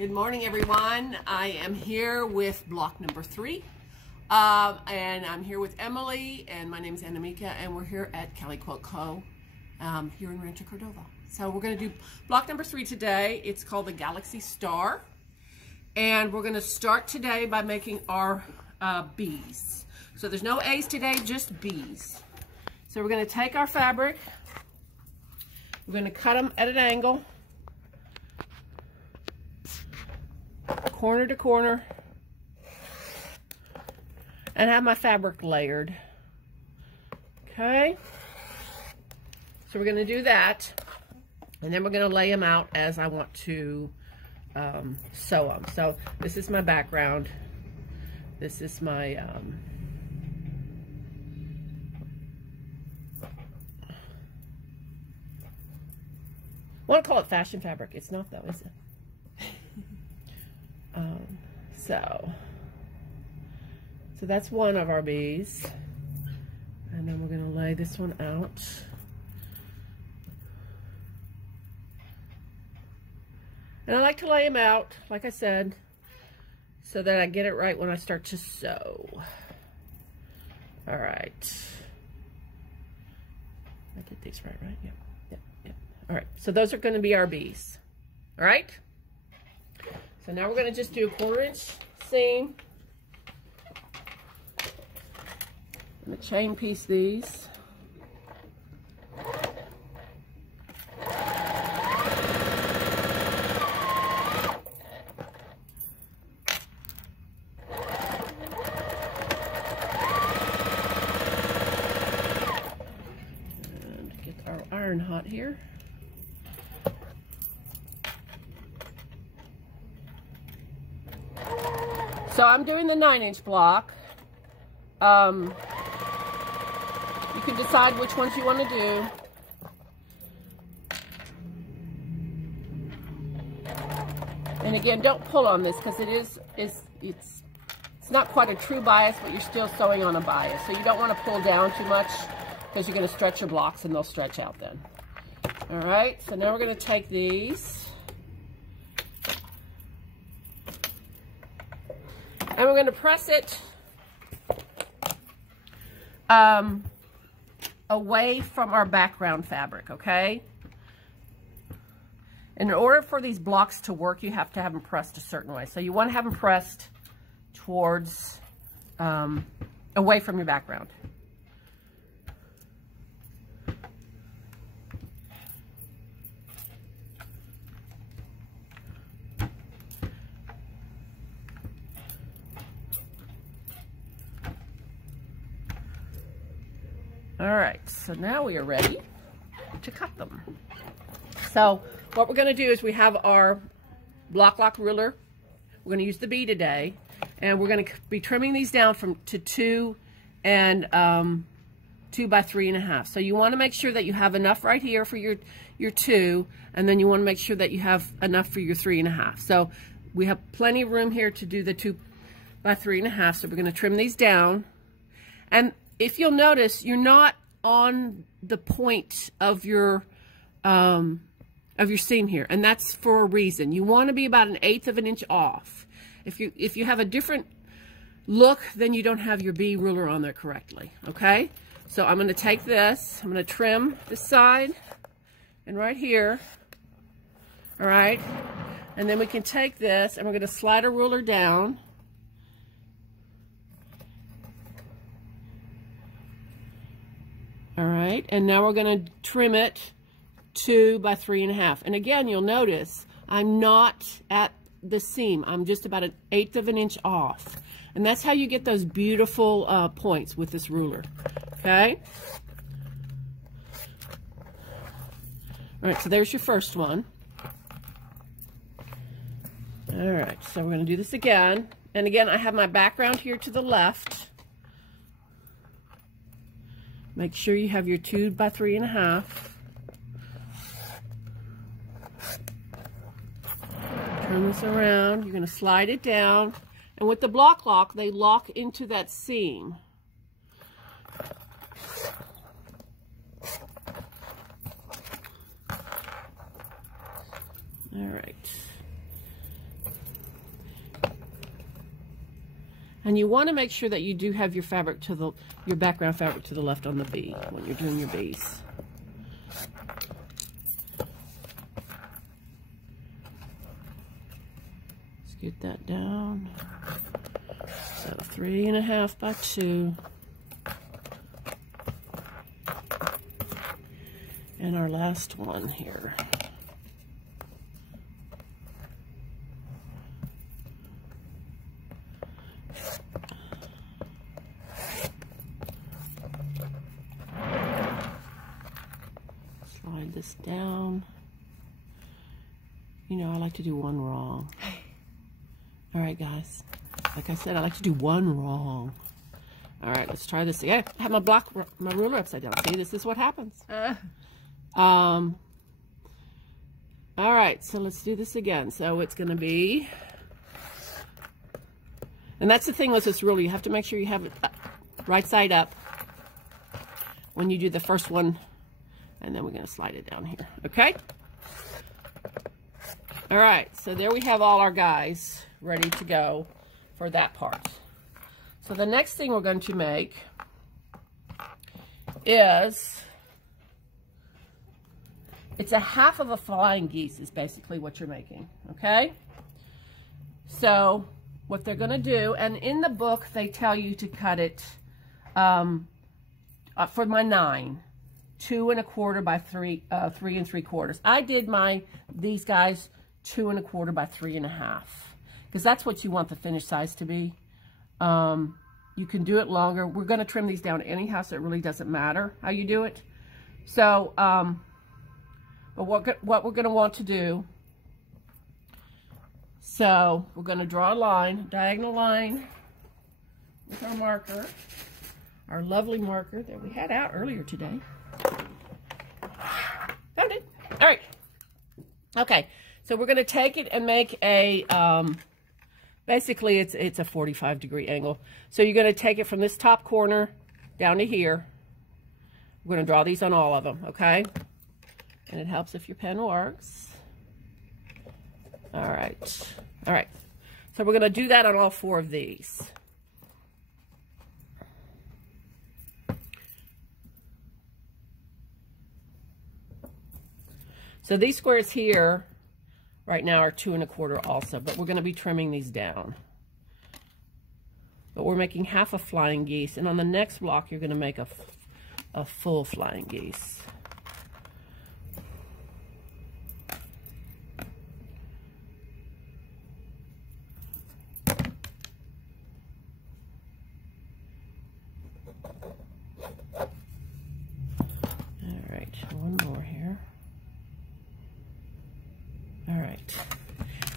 Good morning, everyone. I am here with block number 3, and I'm here with Emily, and my name is Annemieke, and we're here at Cali Quilt Co. Here in Rancho Cordova. So we're going to do block number 3 today. It's called the Galaxy Star, and we're going to start today by making our bees. So there's no A's today, just bees. So we're going to take our fabric, we're going to cut them at an angle, corner to corner, and have my fabric layered. Okay, so we're going to do that, and then we're going to lay them out as I want to sew them. So this is my background. This is my I want to call it fashion fabric. It's not though, is it? So that's one of our bees, and then we're going to lay this one out. And I like to lay them out, like I said, so that I get it right when I start to sew. All right. I did these right? Yep. All right, so those are going to be our bees. All right. So now we're going to just do a 1/4" seam. I'm going to chain piece these. And get our iron hot here. So I'm doing the 9" block. You can decide which ones you want to do. And again, don't pull on this because it's not quite a true bias, but you're still sewing on a bias. So you don't want to pull down too much because you're going to stretch your blocks and they'll stretch out then. All right, so now we're going to take these. And we're going to press it away from our background fabric, okay? And in order for these blocks to work, you have to have them pressed a certain way. So you want to have them pressed towards, away from your background. All right, so now we are ready to cut them. So what we're going to do is we have our Bloc Loc Ruler. We're going to use the bee today, and we're going to be trimming these down to 2 and 2 by 3.5. So you want to make sure that you have enough right here for your 2, and then you want to make sure that you have enough for your 3.5. So we have plenty of room here to do the 2 by 3.5. So we're going to trim these down, and if you'll notice, you're not on the point of your seam here, and that's for a reason. You want to be about 1/8 of an inch off. If you have a different look, then you don't have your bee ruler on there correctly. Okay, so I'm going to take this. I'm going to trim this side and right here. All right, and then we can take this and we're going to slide a ruler down. All right, and now we're going to trim it 2 by 3.5. And again, you'll notice I'm not at the seam. I'm just about 1/8 of an inch off. And that's how you get those beautiful points with this ruler. Okay? All right, so there's your first one. All right, so we're going to do this again. And again, I have my background here to the left. Make sure you have your 2 by 3.5. Turn this around. You're going to slide it down. And with the Bloc Loc, they lock into that seam. All right. And you want to make sure that you do have your fabric to your background fabric to the left on the bee when you're doing your bees. Let's get that down. So 3.5 by 2. And our last one here. Slide this down. You know, I like to do one wrong. All right, guys. Like I said, I like to do one wrong. All right, let's try this again. I have my ruler upside down. See, this is what happens. All right, so let's do this again. So it's going to be, and that's the thing with this ruler, you have to make sure you have it right side up when you do the first one, and then we're going to slide it down here, okay? All right, so there we have all our guys ready to go for that part. So the next thing we're going to make is, it's a half of a flying geese is basically what you're making, okay? So what they're going to do, and in the book they tell you to cut it for my 9, 2 1/4 by 3 3 3/4. I did these guys 2 1/4 by 3.5 because that's what you want the finished size to be. You can do it longer. We're going to trim these down anyhow, so it really doesn't matter how you do it. So, but what we're going to want to do, so we're going to draw a line, diagonal line with our marker, our lovely marker that we had out earlier today. Found it. All right. Okay, so we're going to take it and make a, basically it's a 45-degree angle. So you're going to take it from this top corner down to here. We're going to draw these on all of them, okay? And it helps if your pen works. All right. All right. So we're going to do that on all 4 of these. So these squares here right now are 2 1/4 also, but we're going to be trimming these down. But we're making half a flying geese, and on the next block you're going to make a full flying geese. All right, one more here. All right.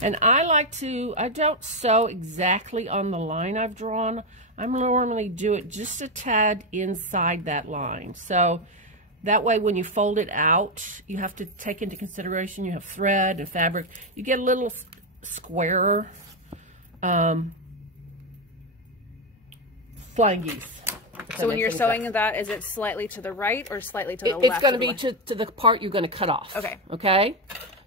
And I don't sew exactly on the line I've drawn. I normally do it just a tad inside that line. So that way when you fold it out, you have to take into consideration you have thread and fabric. You get a little squarer flying geese. So when you're sewing that, is it slightly to the right or slightly to the left? It's going to be to the part you're going to cut off. Okay. Okay?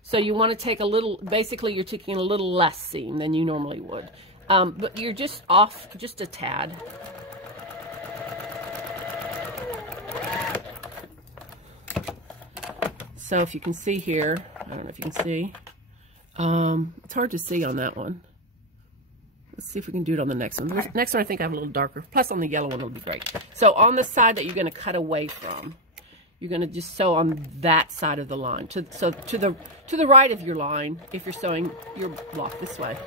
So you want to take a little, basically you're taking a little less seam than you normally would. But you're just off just a tad. So if you can see here, I don't know if you can see, it's hard to see on that one. Let's see if we can do it on the next one. The next one I think I have a little darker. Plus on the yellow one it'll be great. So on the side that you're going to cut away from, you're going to just sew on that side of the line. So to the right of your line, if you're sewing your block this way.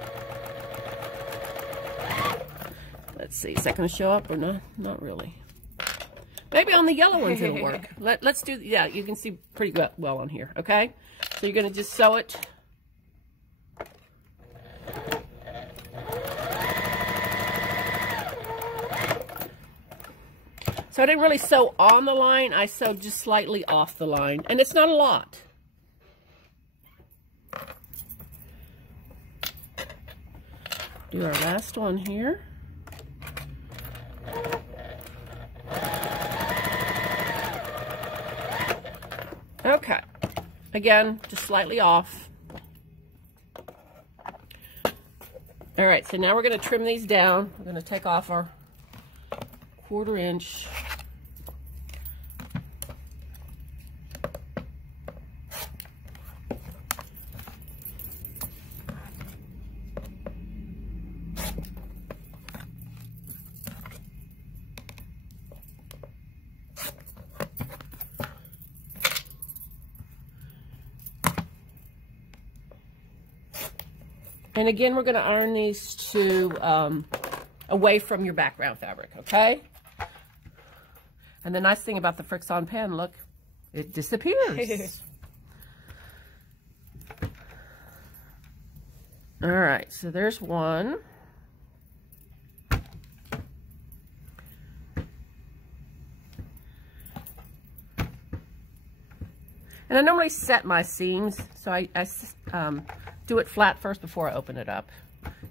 Let's see, is that going to show up or not? Not really. Maybe on the yellow ones it'll work. Let's do, yeah, you can see pretty well on here, okay? So you're going to just sew it. So I didn't really sew on the line, I sewed just slightly off the line, and it's not a lot. Do our last one here. Okay, again, just slightly off. All right, so now we're going to trim these down. We're going to take off our 1/4 inch. And again, we're going to iron these to away from your background fabric, okay? And the nice thing about the Frixion pen, look, it disappears. All right, so there's one. And I normally set my seams, so I do it flat first before I open it up.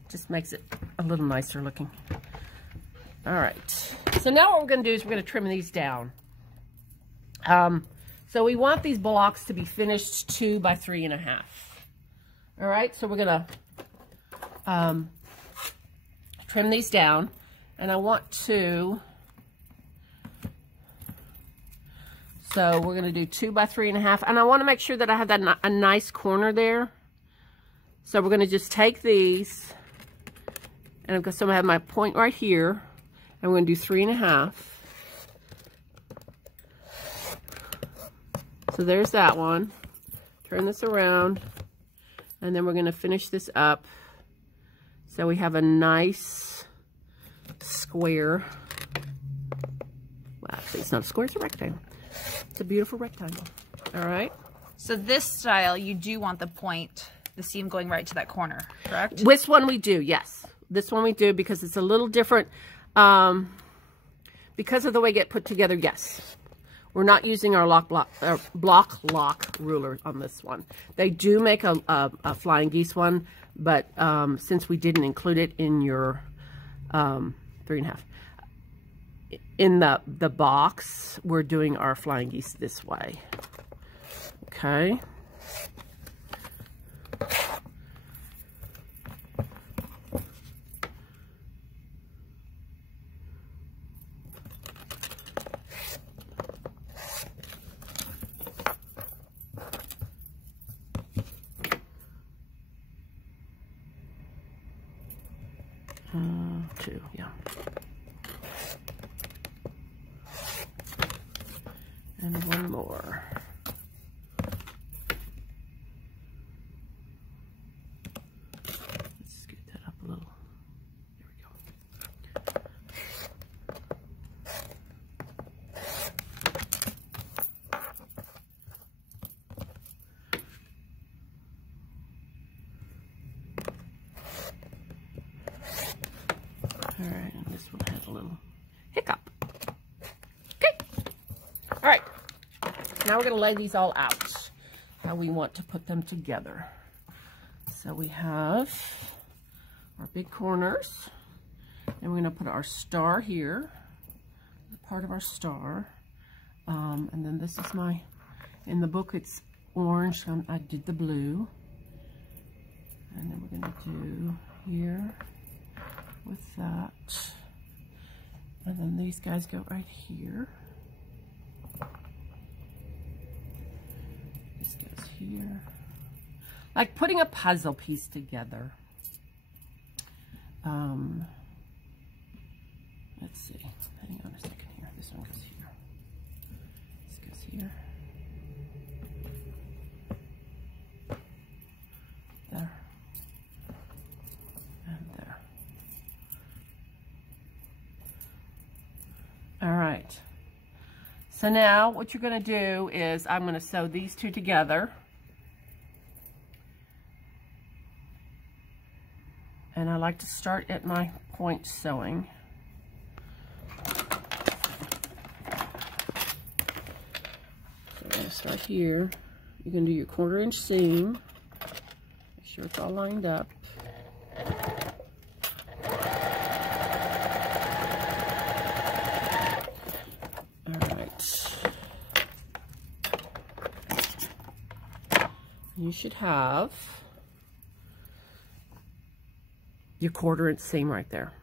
Just makes it a little nicer looking. All right, so now what we're going to do is we're going to trim these down. So we want these blocks to be finished 2 by 3.5. All right, so we're going to trim these down, and I want to. So we're going to do 2 by 3.5, and I want to make sure that I have that a nice corner there. So we're going to just take these, and so I'm going to have my point right here, and we're going to do 3.5. So there's that one. Turn this around, and then we're going to finish this up. So we have a nice square. Well, actually, it's not a square, it's a rectangle. It's a beautiful rectangle. All right. So this style, you do want the point, the seam going right to that corner, correct? This one we do, yes. This one we do because it's a little different. Because of the way it get put together, yes. We're not using our Bloc Loc ruler on this one. They do make a Flying Geese one, but since we didn't include it in your 3.5, in the box, we're doing our Flying Geese this way. Okay. Two, yeah. And one more. Let's scoot that up a little. There we go. All right, and this one has a little hiccup. Okay. All right. Now we're going to lay these all out, how we want to put them together. So we have our big corners, and we're going to put our star here, the part of our star, and then this is my, in the book it's orange, so I did the blue, and then we're going to do here with that, and then these guys go right here. This goes here. Like putting a puzzle piece together. Let's see. Hang on a second here. This one goes here. This goes here. There. And there. All right. So now what you're going to do is I'm going to sew these two together. And I like to start at my point sewing. So I'm going to start here. You're going to do your 1/4 inch seam. Make sure it's all lined up. You should have your 1/4 inch seam right there.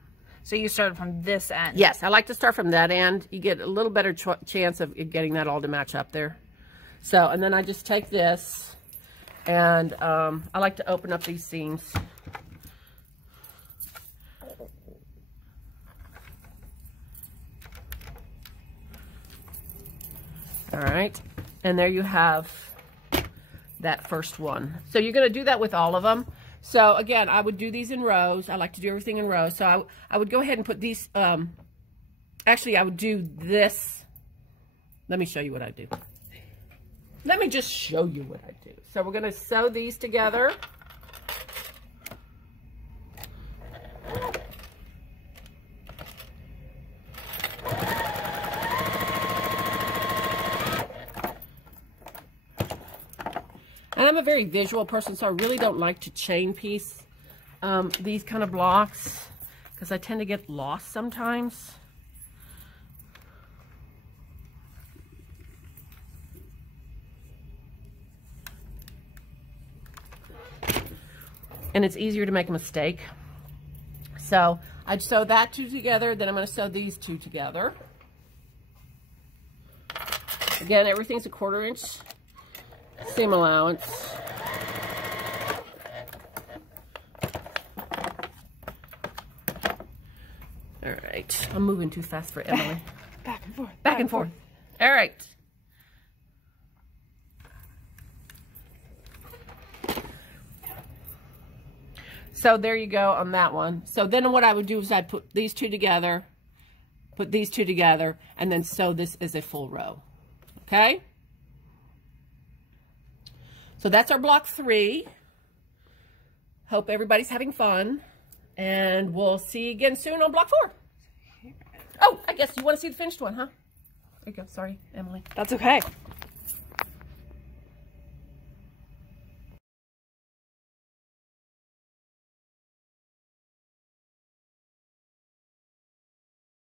So you started from this end. Yes, I like to start from that end. You get a little better chance of getting that all to match up there. So, and then I just take this, and I like to open up these seams. All right, and there you have that first one. So you're going to do that with all of them. So again, I would do these in rows. I like to do everything in rows. So I would go ahead and put these, actually I would do this. Let me show you what I do. Let me just show you what I do. So we're going to sew these together. And I'm a very visual person, so I really don't like to chain piece these kind of blocks because I tend to get lost sometimes. And it's easier to make a mistake. So I'd sew that 2 together, then I'm going to sew these 2 together. Again, everything's a 1/4 inch seam allowance. All right, I'm moving too fast for Emily. Back and forth. Back and forth. All right. So there you go on that one. So then what I would do is I'd put these 2 together, put these 2 together, and then sew this as a full row. Okay? So that's our block 3. Hope everybody's having fun. And we'll see you again soon on block 4. Oh, I guess you want to see the finished one, huh? There you go. Sorry, Emily. That's okay.